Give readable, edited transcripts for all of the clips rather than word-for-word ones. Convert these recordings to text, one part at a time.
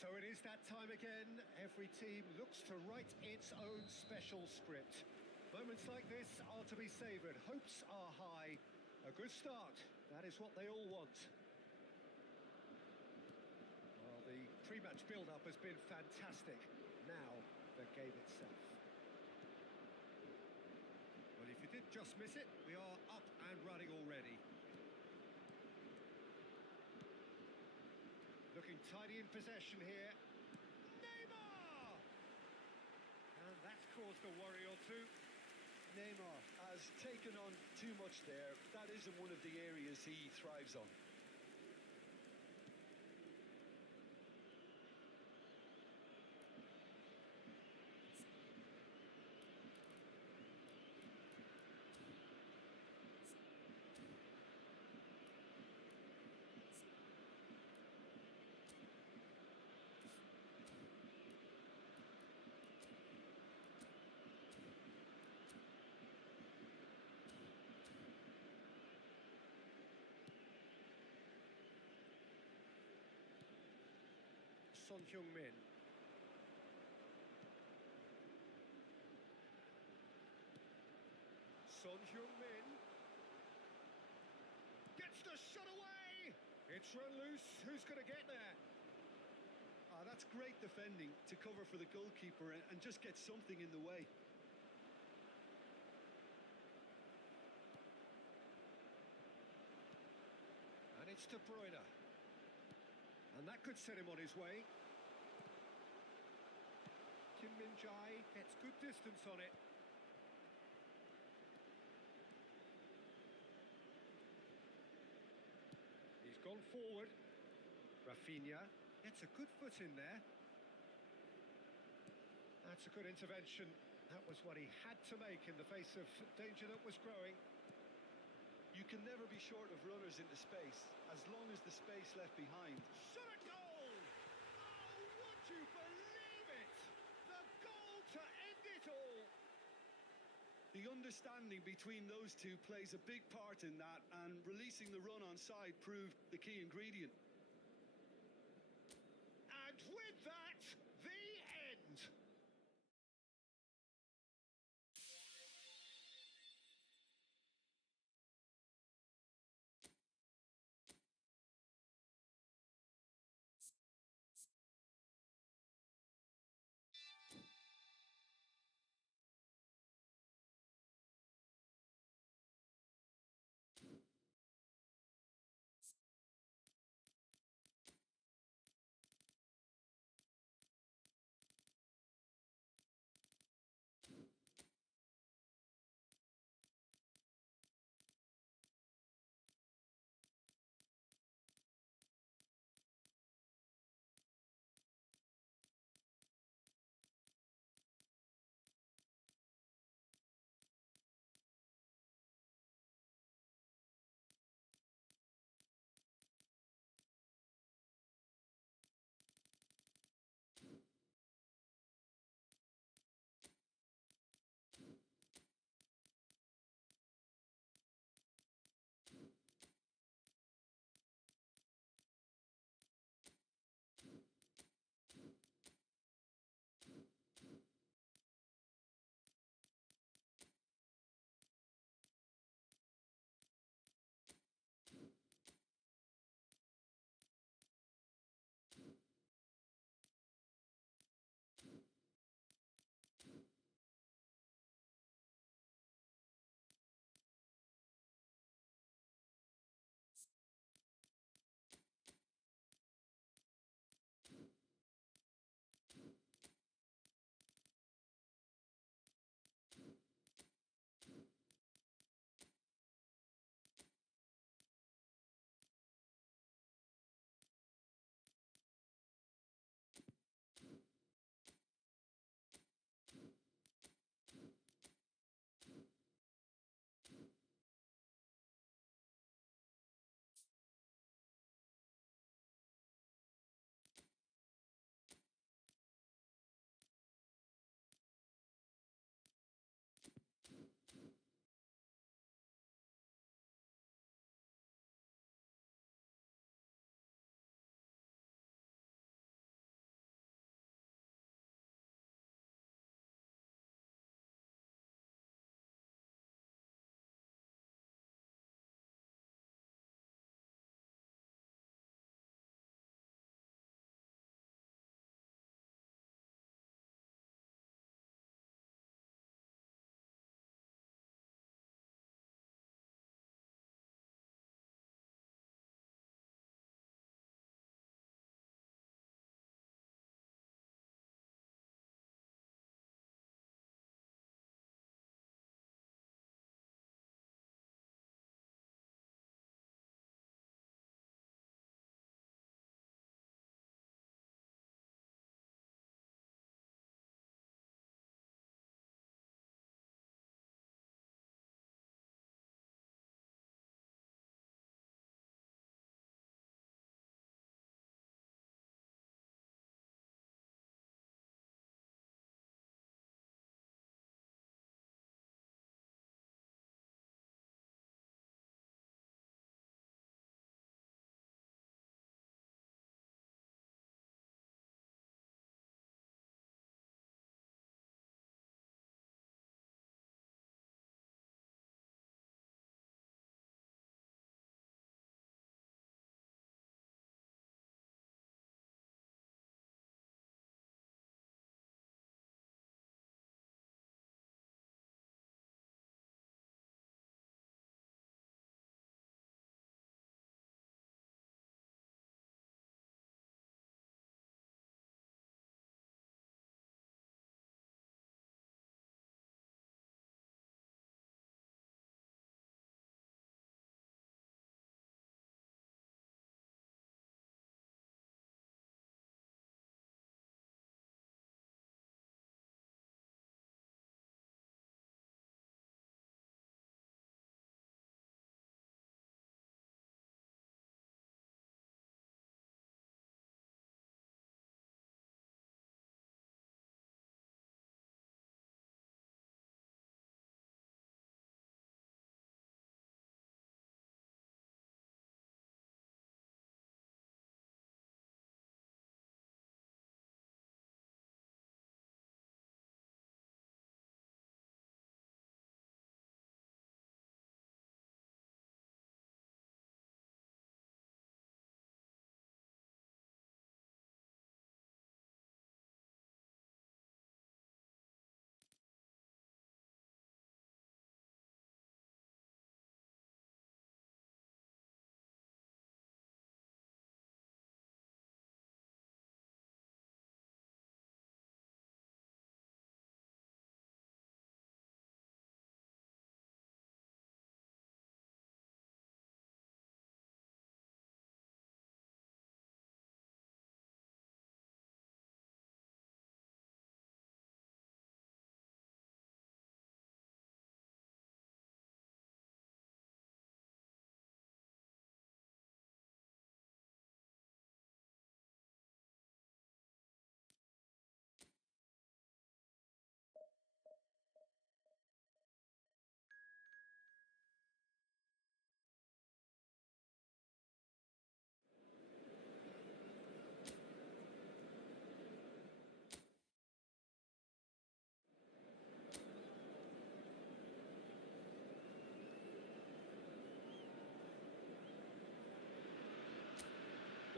So it is that time again. Every team looks to write its own special script. Moments like this are to be savoured. Hopes are high. A good start. That is what they all want. Well, the pre-match build-up has been fantastic. Now, the game itself. Well, if you did just miss it, we are up and running already. Looking tidy in possession here. Neymar! And that's caused a worry or two. Neymar has taken on too much there. That isn't one of the areas he thrives on. Son Heung-min. Son Heung-min. Gets the shot away! It's run loose. Who's going to get there? That's great defending to cover for the goalkeeper and just get something in the way. And it's De Bruyne. And that could set him on his way. Kim Min-jae gets good distance on it. He's gone forward. Rafinha gets a good foot in there. That's a good intervention. That was what he had to make in the face of danger that was growing. You can never be short of runners into space, as long as the space left behind. Shot at goal! Oh, would you believe it? The goal to end it all! The understanding between those two plays a big part in that, and releasing the run on side proved the key ingredient. And with that, the end!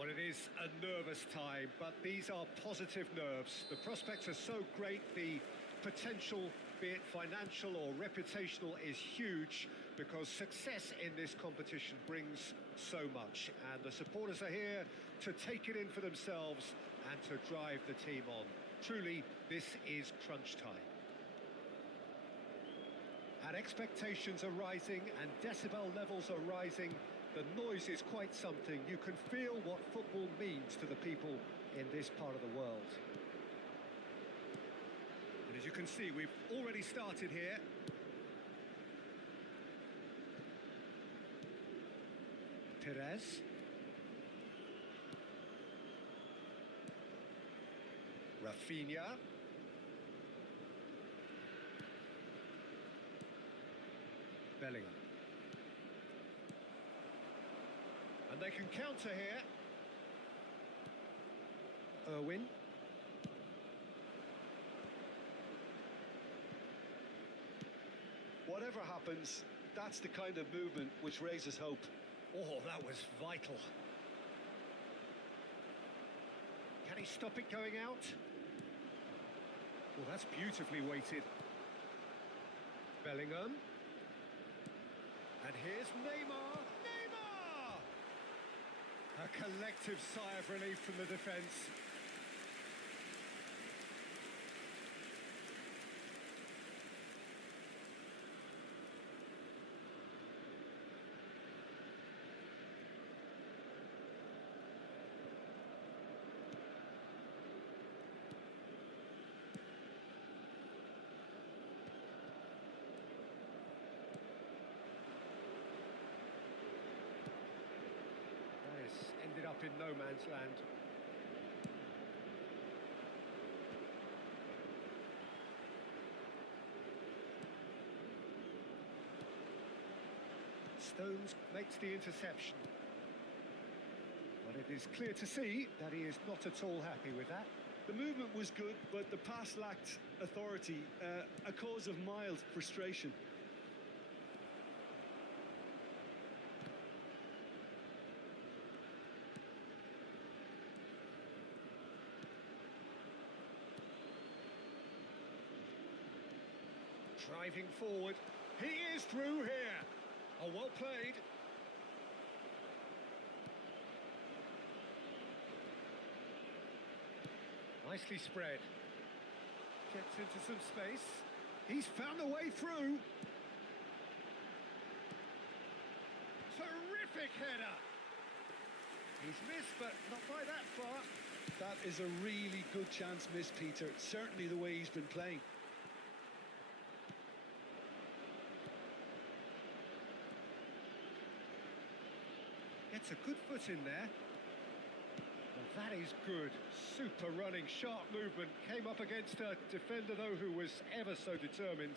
Well, it is a nervous time, but these are positive nerves. The prospects are so great, the potential, be it financial or reputational, is huge because success in this competition brings so much. And the supporters are here to take it in for themselves and to drive the team on. Truly, this is crunch time. And expectations are rising and decibel levels are rising. The noise is quite something. You can feel what football means to the people in this part of the world. And as you can see, we've already started here. Perez. Rafinha. Bellingham. And they can counter here. Irwin. Whatever happens, that's the kind of movement which raises hope. Oh, that was vital. Can he stop it going out? Well, that's beautifully weighted. Bellingham. And here's Neymar. Neymar! A collective sigh of relief from the defence. Ended up in no man's land. Stones makes the interception. But it is clear to see that he is not at all happy with that. The movement was good, but the pass lacked authority, a cause of mild frustration. Driving forward, he is through here. Oh, well played. Nicely spread. Gets into some space. He's found a way through. Terrific header. He's missed, but not by that far. That is a really good chance missed, Peter. Certainly the way he's been playing. Gets a good foot in there. Well, that is good. Super running, sharp movement. Came up against a defender, though, who was ever so determined.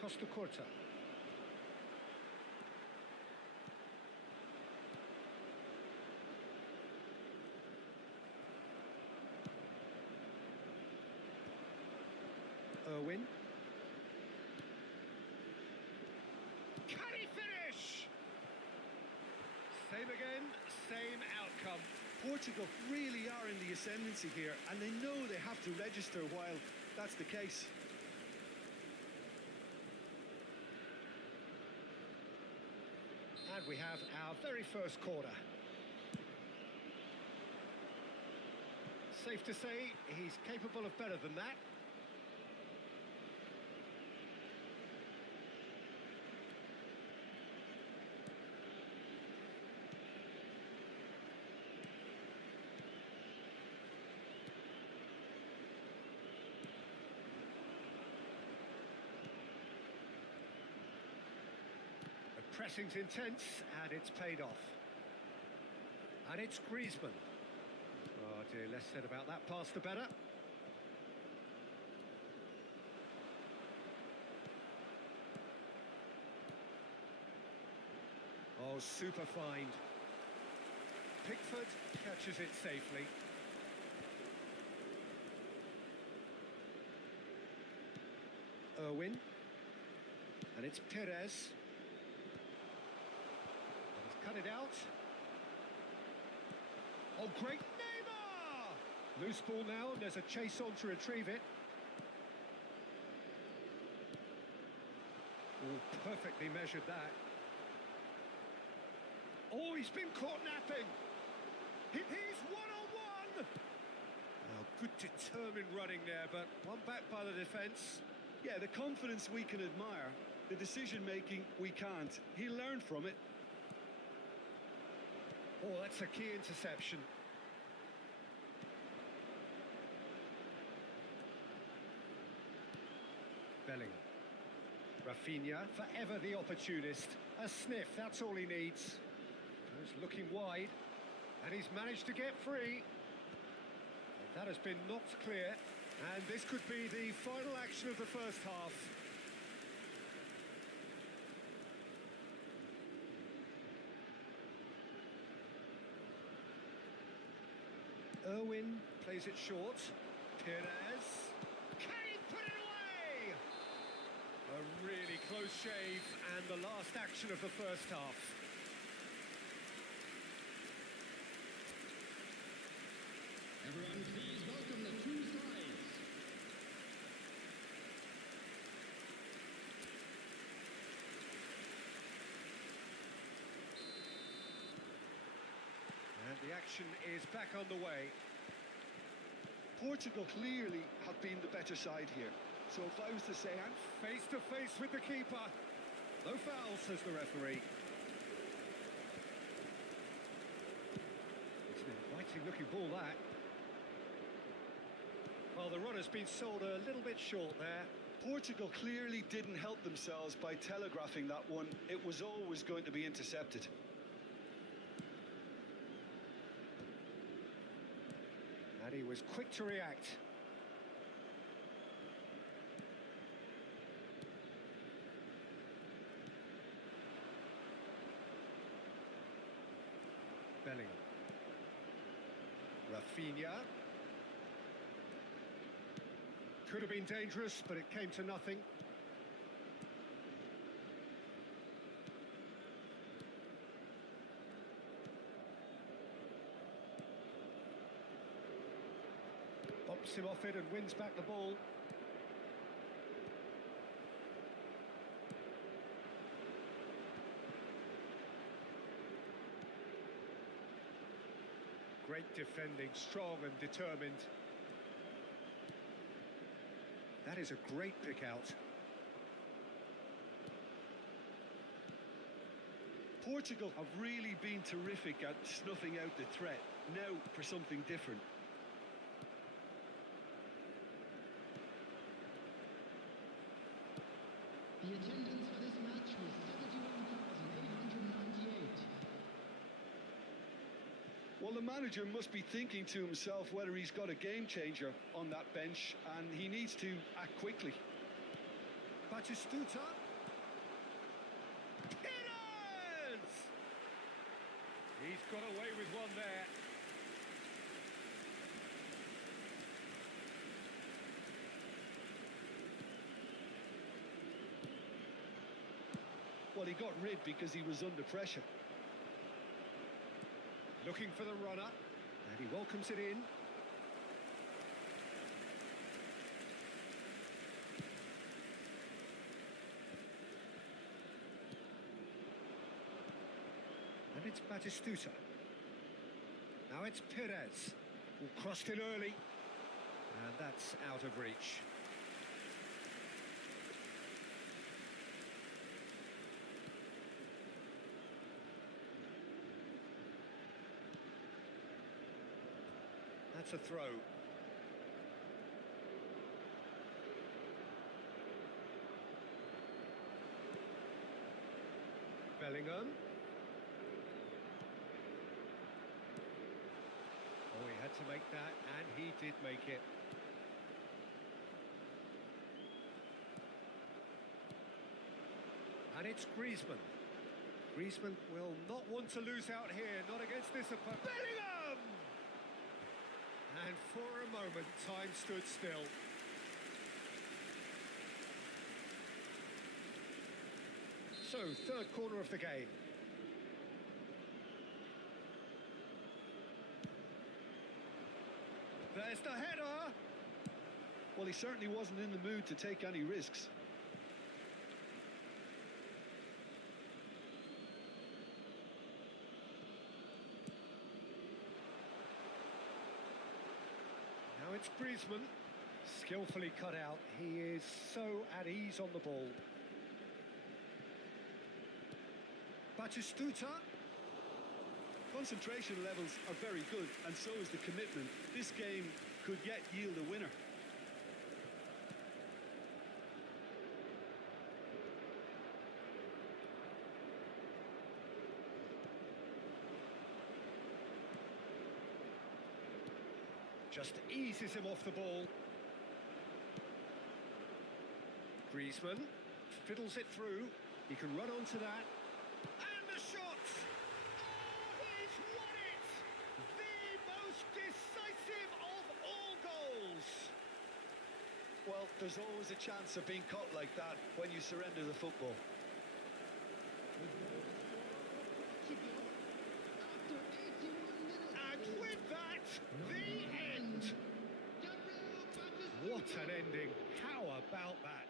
Costa Curta. Irwin. Can he finish? Same again, same outcome. Portugal really are in the ascendancy here, and they know they have to register while that's the case. And we have our very first corner. Safe to say he's capable of better than that. Pressing's intense, and it's paid off. And it's Griezmann. Oh dear, less said about that pass the better. Oh, super find. Pickford catches it safely. Irwin. And it's Perez. And he's cut it out. Oh, great Neymar! Loose ball now, and there's a chase on to retrieve it. Oh, perfectly measured that. Oh, he's been caught napping. He's one-on-one! Oh, good determined running there, but one back by the defence. Yeah, the confidence we can admire, the decision-making we can't. He learned from it. Oh, that's a key interception. Bellingham. Rafinha, forever the opportunist. A sniff, that's all he needs. He's looking wide, and he's managed to get free. That has been knocked clear, and this could be the final action of the first half. Irwin plays it short. Perez. Can he put it away? A really close shave, and the last action of the first half. Everyone, please welcome the two sides. And the action is back on the way. Portugal clearly have been the better side here. So if I was to say, And face to face with the keeper. No foul, says the referee. It's an inviting looking ball, that. Well, the runner's been sold a little bit short there. Portugal clearly didn't help themselves by telegraphing that one. It was always going to be intercepted. And he was quick to react. Bellingham. Rafinha. Could have been dangerous, but it came to nothing. Bumps him off it and wins back the ball. Great defending, strong and determined. That is a great pick out. Portugal have really been terrific at snuffing out the threat. Now for something different. The attendance for this match was 71,898. Well, the manager must be thinking to himself whether he's got a game changer on that bench, and he needs to act quickly. Batistuta. Perez! He's got away with one there. Well, he got rid because he was under pressure. Looking for the runner, and he welcomes it in. And it's Batistuta. Now it's Perez, who crossed it early, and that's out of reach. That's a throw. Bellingham. Oh, he had to make that, and he did make it. And it's Griezmann. Griezmann will not want to lose out here, not against this opponent. Bellingham! And for a moment, time stood still. So, third corner of the game. There's the header! Well, he certainly wasn't in the mood to take any risks. Now it's Griezmann, skillfully cut out. He is so at ease on the ball. Batistuta. Concentration levels are very good, and so is the commitment. This game could yet yield a winner. Just eases him off the ball. Griezmann fiddles it through. He can run onto that. And the shot! Oh, he's won it! The most decisive of all goals! Well, there's always a chance of being caught like that when you surrender the football. And with that, the end! What an ending! How about that?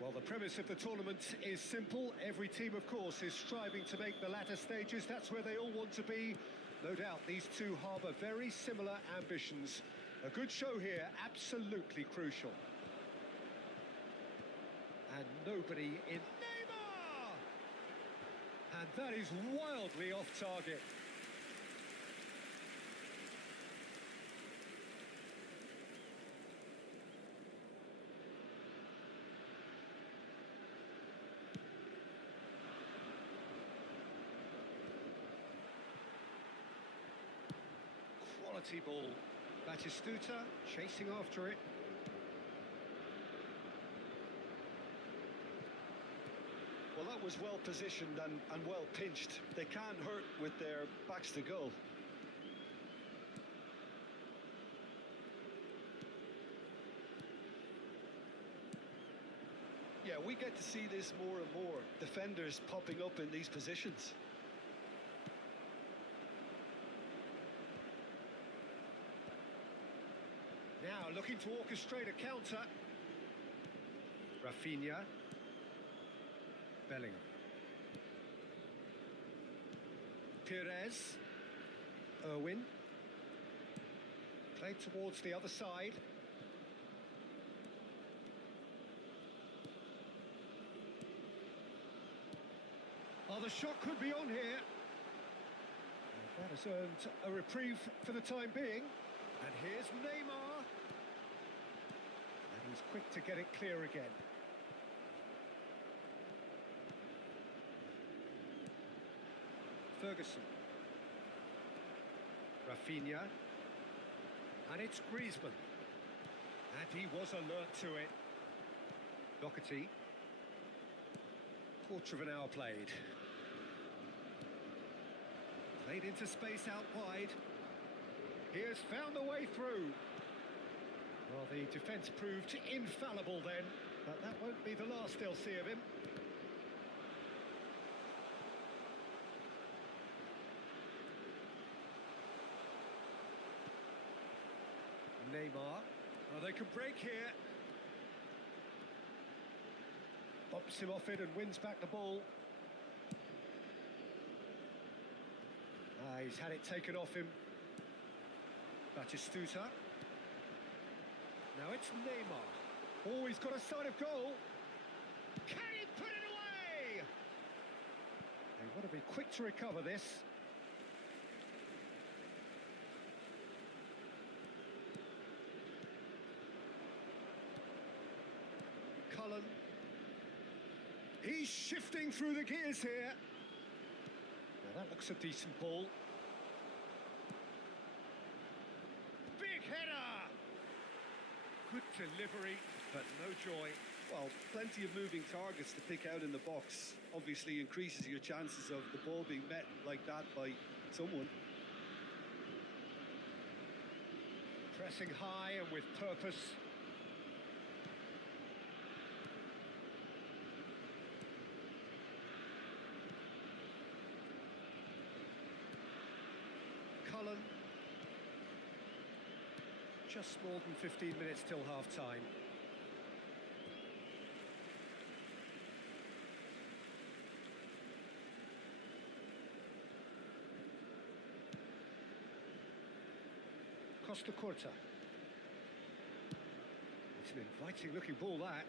Well, the premise of the tournament is simple. Every team, of course, is striving to make the latter stages. That's where they all want to be. No doubt these two harbour very similar ambitions. A good show here, absolutely crucial. And nobody in... Neymar! And that is wildly off target. Quality ball. Batistuta chasing after it. Well, that was well positioned and well pinched. They can't hurt with their backs to goal. Yeah, we get to see this more and more. Defenders popping up in these positions. Now looking to orchestrate a counter. Rafinha. Bellingham. Perez. Irwin. Played towards the other side. Oh, the shot could be on here. And that has earned a reprieve for the time being. And here's Neymar. And he's quick to get it clear again. Ferguson. Rafinha. And it's Griezmann. And he was alert to it. Doherty. Quarter of an hour played. Played into space out wide. He has found the way through. Well, the defence proved infallible then, but that won't be the last they'll see of him. Neymar. Oh, they could break here. Bops him off it and wins back the ball. He's had it taken off him. Batistuta. Now it's Neymar. Oh, he's got a sight of goal. Can he put it away? They want to be quick to recover this. Cullen. He's shifting through the gears here. Now that looks a decent ball. Big header! Good delivery, but no joy. Well, plenty of moving targets to pick out in the box. Obviously increases your chances of the ball being met like that by someone. Pressing high and with purpose. Cullen. Just more than 15 minutes till half-time. Costa Curta. It's an inviting-looking ball, that.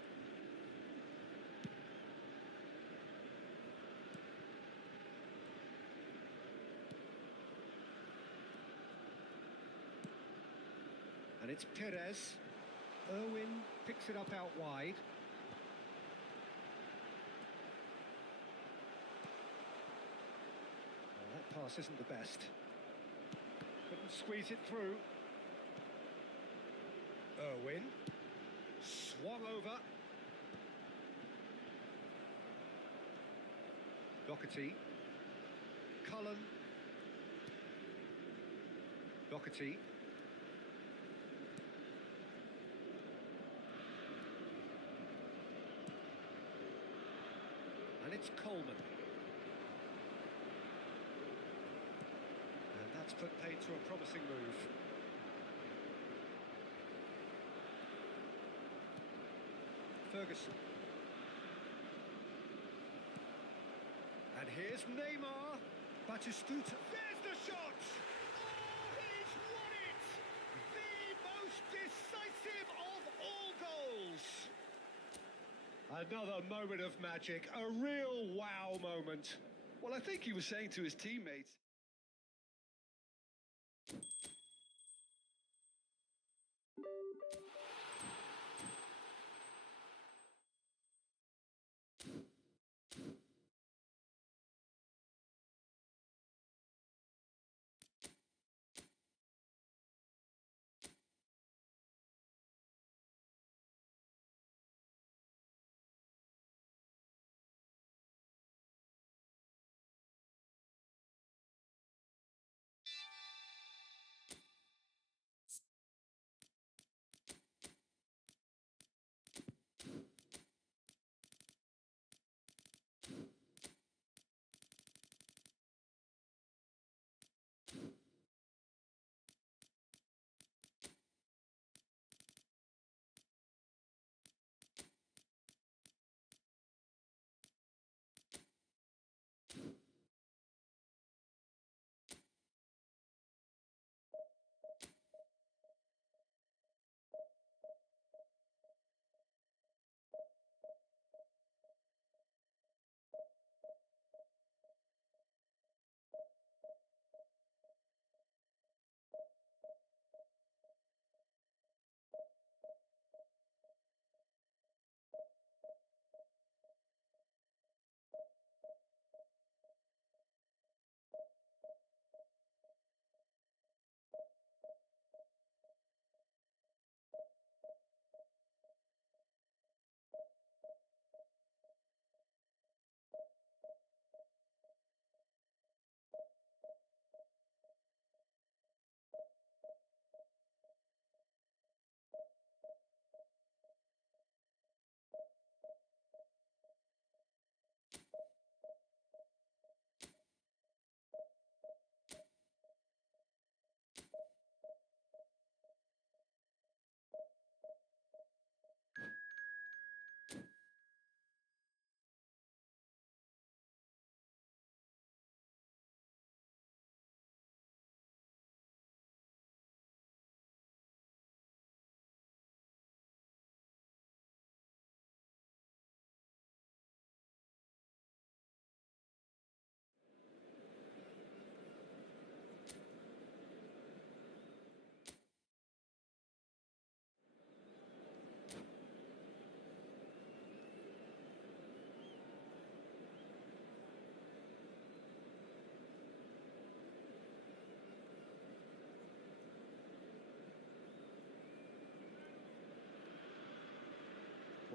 And it's Perez. Irwin picks it up out wide. Well, that pass isn't the best. Couldn't squeeze it through. Irwin. Swung over. Doherty. Cullen. Doherty. And it's Coleman. And that's put paid to a promising move. Ferguson. And here's Neymar. Batistuta. There's the shot! Oh, he's won it! The most decisive of all goals! Another moment of magic, a real wow moment. Well, I think he was saying to his teammates,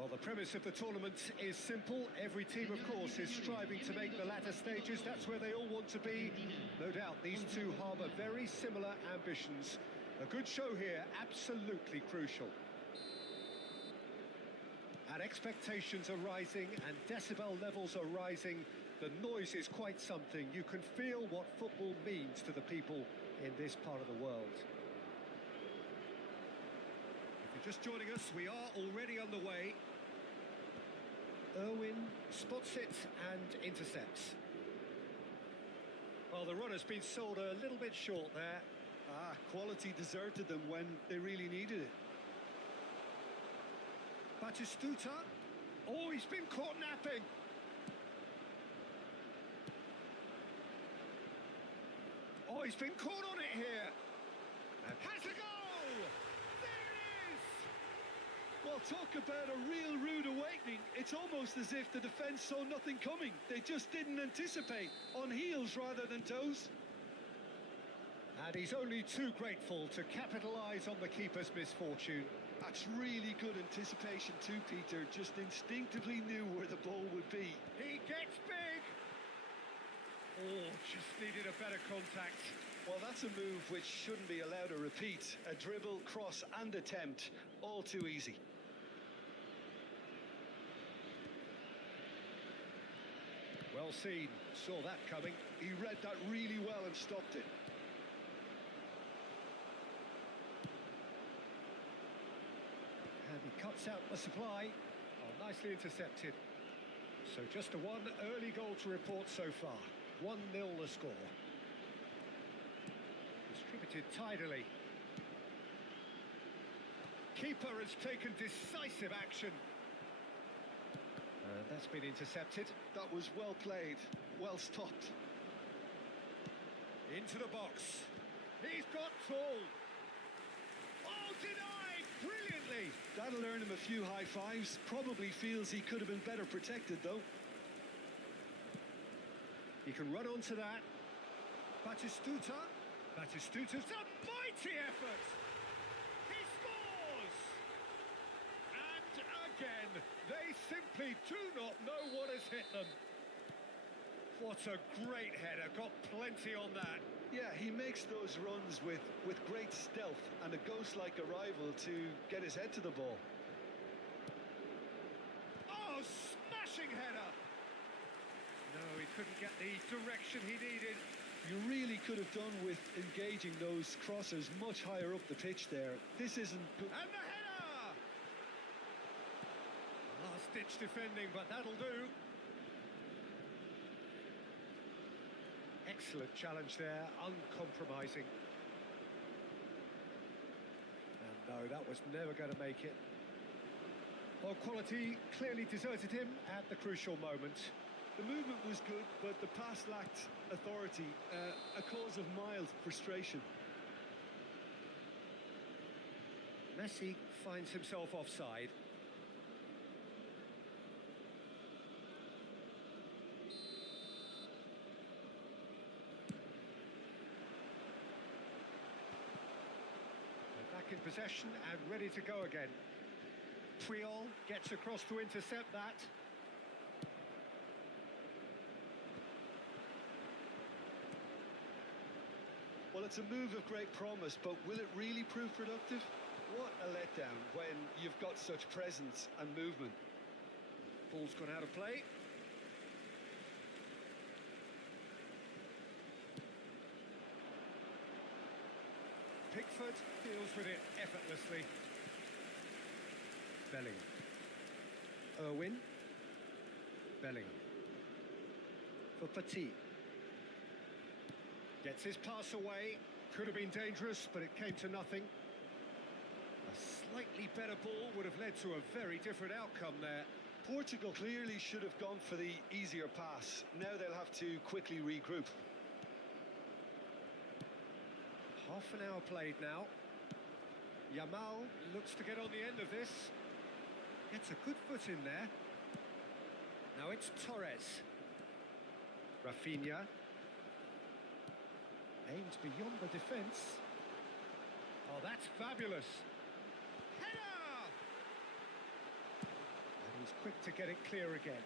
Well, the premise of the tournament is simple. Every team, of course, is striving to make the latter stages. That's where they all want to be. No doubt, these two harbour very similar ambitions. A good show here, absolutely crucial. And expectations are rising and decibel levels are rising. The noise is quite something. You can feel what football means to the people in this part of the world. If you're just joining us, we are already underway. Irwin spots it and intercepts. Well, the run has been sold a little bit short there. Quality deserted them when they really needed it. Batistuta. Oh, he's been caught napping. Oh, he's been caught on it here. And has a goal! There it is! Well, talk about a real rude awakening. It's almost as if the defence saw nothing coming. They just didn't anticipate. On heels rather than toes. And he's only too grateful to capitalise on the keeper's misfortune. That's really good anticipation too, Peter. Just instinctively knew where the ball would be. He gets big! Oh, just needed a better contact. Well, that's a move which shouldn't be allowed to repeat. A dribble, cross and attempt. All too easy. Well seen. Saw that coming. He read that really well and stopped it. And he cuts out the supply. Oh, nicely intercepted. So just a one early goal to report so far. 1-0 the score. Distributed tidily. Keeper has taken decisive action. That's been intercepted. That was well played, well stopped. Into the box. He's got tall. Oh, denied! Brilliantly! That'll earn him a few high fives. Probably feels he could have been better protected, though. He can run onto that. Batistuta. Batistuta's a mighty effort! He scores! And again, they simply do not know what has hit them. What a great header, got plenty on that. Yeah, he makes those runs with great stealth and a ghost-like arrival to get his head to the ball. Oh, smashing header! No, he couldn't get the direction he needed. You really could have done with engaging those crossers much higher up the pitch there. This isn't... And the header! Last-ditch defending, but that'll do. Excellent challenge there, uncompromising. And no, that was never going to make it. Well, quality clearly deserted him at the crucial moment. The movement was good, but the pass lacked authority, a cause of mild frustration. Messi finds himself offside. They're back in possession and ready to go again. Puyol gets across to intercept that. Well, it's a move of great promise, but will it really prove productive? What a letdown when you've got such presence and movement. Ball's gone out of play. Pickford deals with it effortlessly. Belling. Irwin. Belling. For Petit. Gets his pass away. Could have been dangerous, but it came to nothing. A slightly better ball would have led to a very different outcome there. Portugal clearly should have gone for the easier pass. Now they'll have to quickly regroup. Half an hour played now. Yamal looks to get on the end of this. Gets a good foot in there. Now it's Torres. Rafinha. Aims beyond the defence. Oh, that's fabulous. Header! He's quick to get it clear again.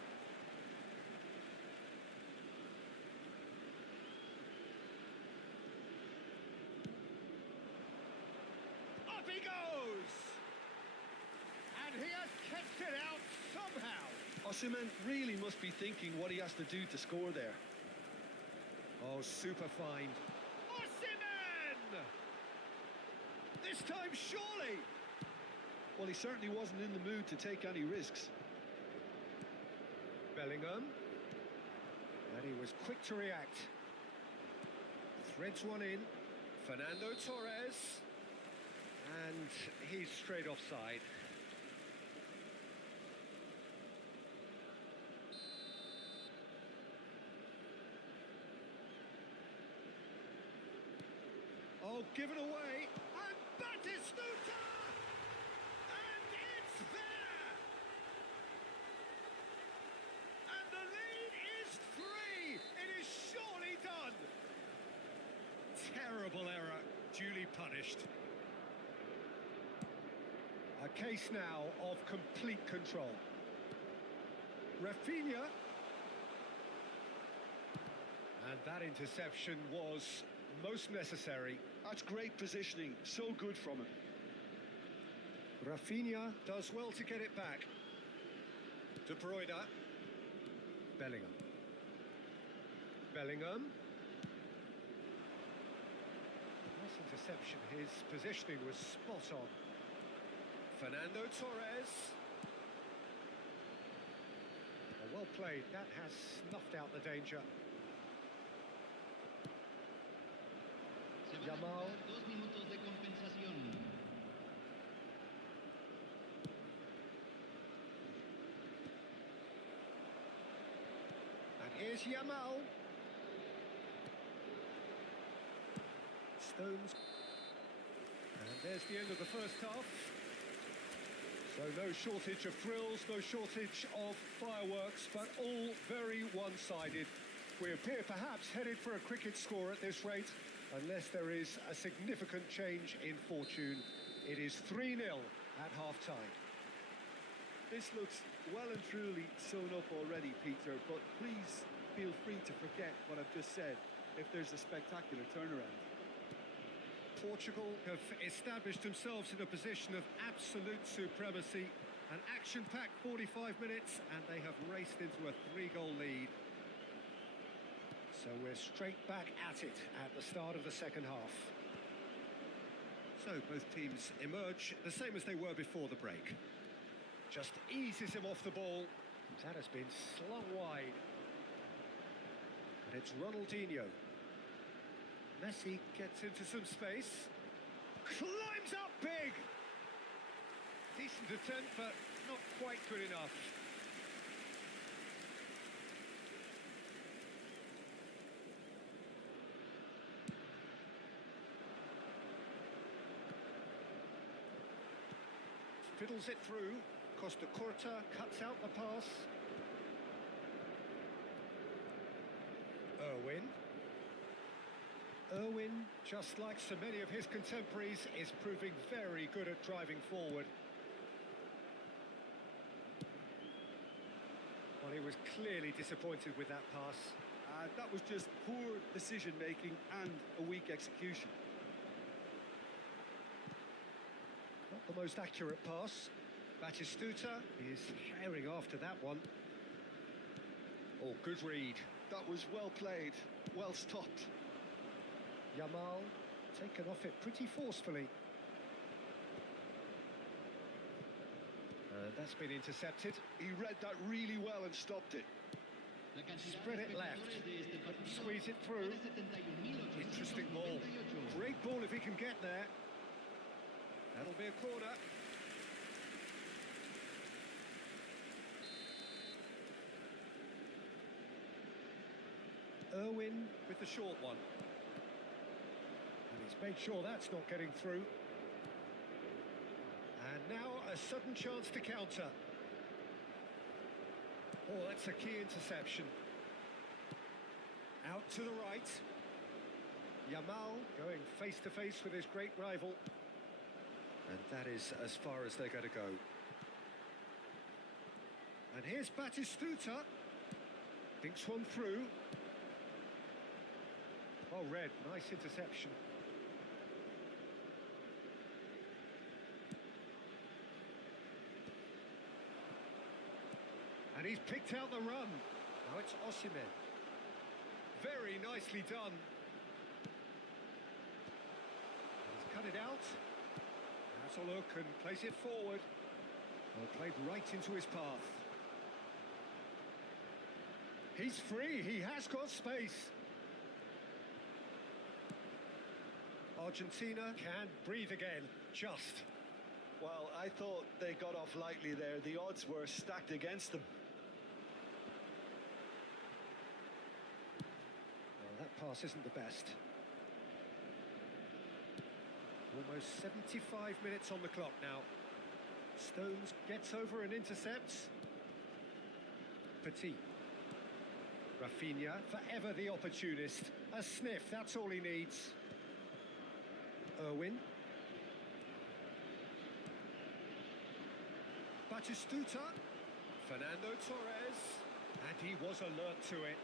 Up he goes! And he has kept it out somehow. Osimhen really must be thinking what he has to do to score there. Oh, super fine. Osimhen! This time, surely! Well, he certainly wasn't in the mood to take any risks. Bellingham. And he was quick to react. Threads one in. Fernando Torres. And he's straight offside. Oh, given away. And Batistuta! And it's there! And the lead is 3. It is surely done. Terrible error, duly punished. A case now of complete control. Rafinha. And that interception was most necessary. That's great positioning, so good from him. Rafinha does well to get it back. De Bruyne. Bellingham. Bellingham. Nice interception. His positioning was spot on. Fernando Torres. Well played. That has snuffed out the danger. Yamal. 2 minutos de compensación. And here's Yamal. Stones. And there's the end of the first half. So no shortage of thrills, no shortage of fireworks, but all very one-sided. We appear perhaps headed for a cricket score at this rate, unless there is a significant change in fortune. It is 3-0 at half-time. This looks well and truly sewn up already, Peter, but please feel free to forget what I've just said if there's a spectacular turnaround. Portugal have established themselves in a position of absolute supremacy. An action-packed 45 minutes, and they have raced into a 3-goal lead. So we're straight back at it at the start of the second half. So both teams emerge the same as they were before the break. Just eases him off the ball. That has been slung wide. And it's Ronaldinho. Messi gets into some space. Climbs up big. Decent attempt, but not quite good enough. Fiddles it through. Costa Curta cuts out the pass. Irwin, just like so many of his contemporaries, is proving very good at driving forward. Well, he was clearly disappointed with that pass. That was just poor decision-making and a weak execution. Not the most accurate pass. Batistuta is herring after that one. Oh, good read. That was well played, well stopped. Yamal taken off it pretty forcefully. That's been intercepted. He read that really well and stopped it. Spread it left. Squeeze it through. Interesting ball. Great ball if he can get there. That'll be a corner. Irwin with the short one. And he's made sure that's not getting through. And now a sudden chance to counter. Oh, that's a key interception. Out to the right. Yamal going face-to-face with his great rival. And that is as far as they're going to go. And here's Batistuta. Thinks one through. Oh, Red, nice interception. And he's picked out the run. Now it's Osimhen. Very nicely done. He's cut it out. Has a look and plays it forward. Well, played right into his path. He's free, he has got space. Argentina can breathe again, just. Well, I thought they got off lightly there. The odds were stacked against them. Well, that pass isn't the best. Almost 75 minutes on the clock now. Stones gets over and intercepts. Petit. Rafinha, forever the opportunist. A sniff, that's all he needs. Irwin. Batistuta. Fernando Torres. And he was alert to it.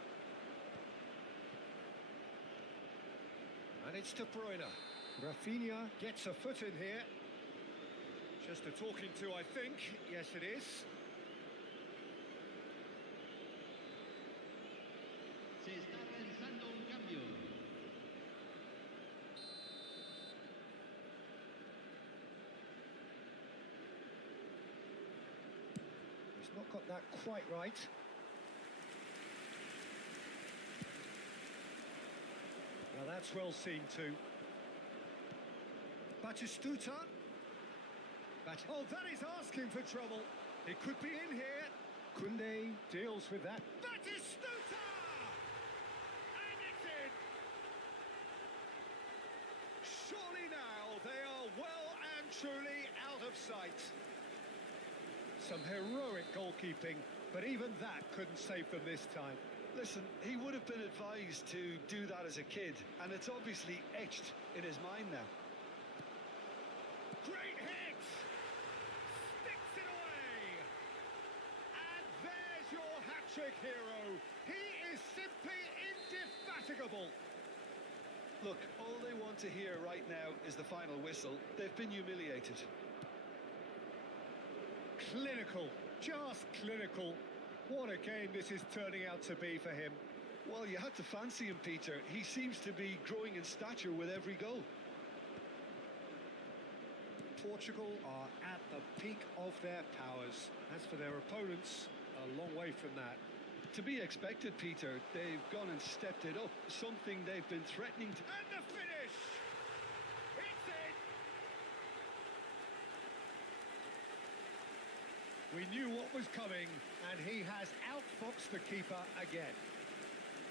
And it's De Bruyne. Rafinha gets a foot in here. Just a talking to, I think. Yes, it is. Se está realizando un cambio. He's not got that quite right. Now that's well seen too. Batistuta. Oh, that is asking for trouble. It could be in here. Koundé deals with that. Batistuta! And it's in. Surely now they are well and truly out of sight. Some heroic goalkeeping, but even that couldn't save them this time. Listen, he would have been advised to do that as a kid, and it's obviously etched in his mind now. Great hit! Sticks it away! And there's your hat-trick hero. He is simply indefatigable. Look, all they want to hear right now is the final whistle. They've been humiliated. Clinical, just clinical. What a game this is turning out to be for him. Well, you had to fancy him, Peter. He seems to be growing in stature with every goal. Portugal are at the peak of their powers. As for their opponents, a long way from that. To be expected, Peter. They've gone and stepped it up. Something they've been threatening to... And the finish! It's in! We knew what was coming, and he has outfoxed the keeper again.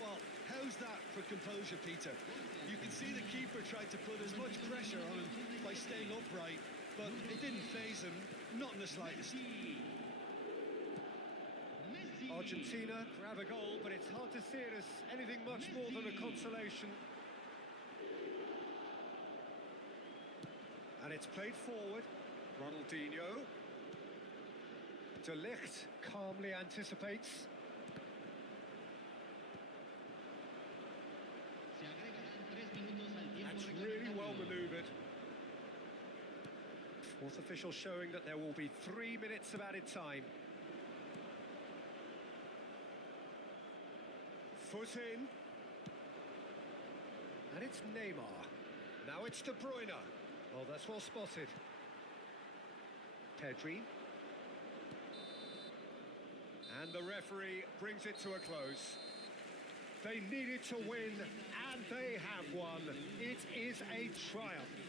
Well, how's that for composure, Peter? You can see the keeper tried to put as much pressure on him by staying upright, but it didn't faze him, not in the slightest. Argentina grab a goal, but it's hard to see it as anything much more than a consolation. And it's played forward. Ronaldinho. De Ligt calmly anticipates. That's really well manoeuvred. Fourth official showing that there will be 3 minutes of added time. Foot in. And it's Neymar. Now it's De Bruyne. Oh, that's well spotted. Pedri. And the referee brings it to a close. They needed to win, and they have won. It is a triumph.